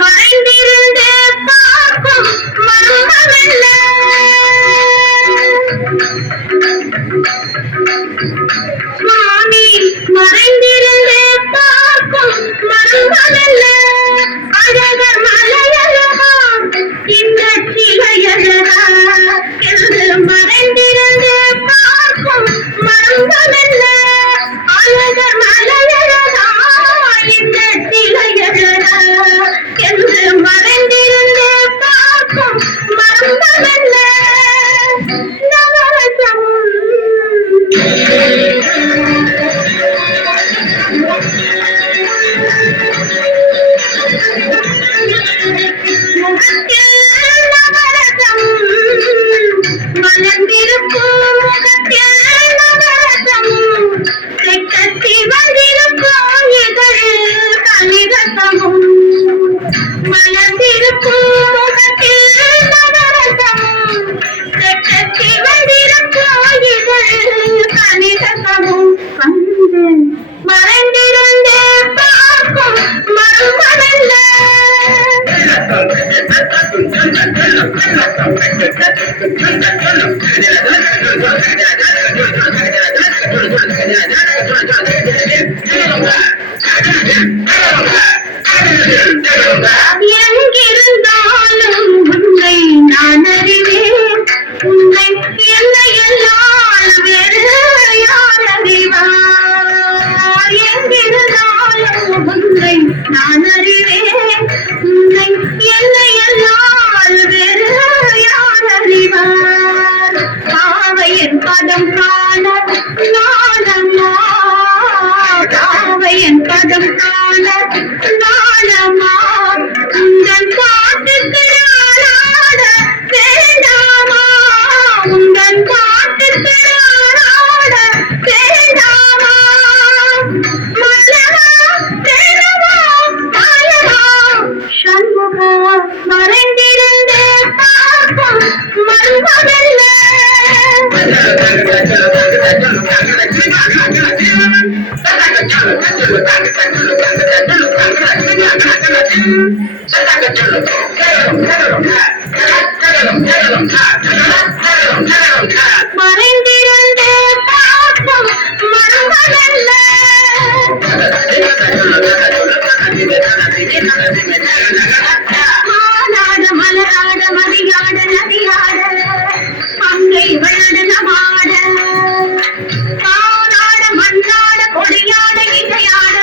மறைந்திருந்து பார்க்கும் மர்மமல்ல சுவாமி, மறைந்திருந்து பார்க்கும் மர்மமல்ல அழகர் மலையழகா இந்த சிலையழகா என்று மறைந்திருந்து பார்க்கும் மர்மமல்ல அழகர் மலையழகா இந்த சிலையழகா என்று மறைந்திருந்து பார்க்கும் மர்மமல்ல நவரசம் மலர்ந்திருக்கும் முகத்தில் நவரசம் கட்டி வந்திருக்கும் இதழ் கலிரசமும் மலர்ந்திருக்கும் முகத்தில் நவரசம் கட்டி வந்திருக்கும் இதழ் கலிரசமும் கண்டு மறைந்திருந்து பார்க்கும் மர்மமல்ல எங்கிருந்தாலும் உன்னை நான் அறிவேன், உன்னை என்னை எல்லாம் வேறு யார் அறிவார்? எங்கிருந்தாலும் உன்னை நான் அறிவேன், உன்னை என்னை எல்லாம் வேறு யார் அறிவார்? காவையன் பதம் காண நாணமா, காவையன் பதம் காண நாணமா, உந்தன் பாட்டுக்கு ஆளாட வேண்டாமா, உந்தன் பாட்டுக்கு ஆளாட வேண்டாமா, மல்லவா தேனவா மாயவா சண்முகா மறைந்திருந்து பார்க்கும் மர்மமல்ல மறைந்திருந்து பார்க்கும் மர்மமல்ல ஆடாட மலராட மதியாட நதியாட அங்கை வளட நமாட காடாட மண்ணாட கொடியாட இசையாட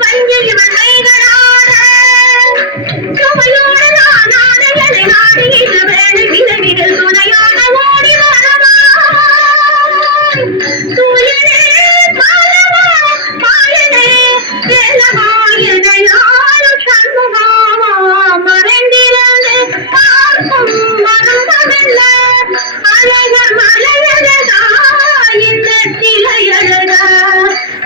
பஞ்சை வெள்ளைகளாட சுவையோட நாடாட எதை நாடு இந்த வேலை விதவிகள் துணையோட ஓடி வரவா தூயனே பாலவா பாயனே வேலவா எதையாலும் சண்முகாவா மறைந்திருந்து பார்க்கும் மர்மமல்ல அழகர் மலையழகா இந்த சிலையழகா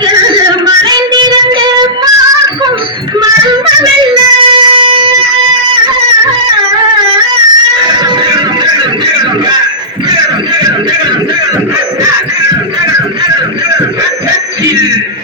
எனது மறைந்திருந்து பார்க்கும் மர்மமல்ல Yeah.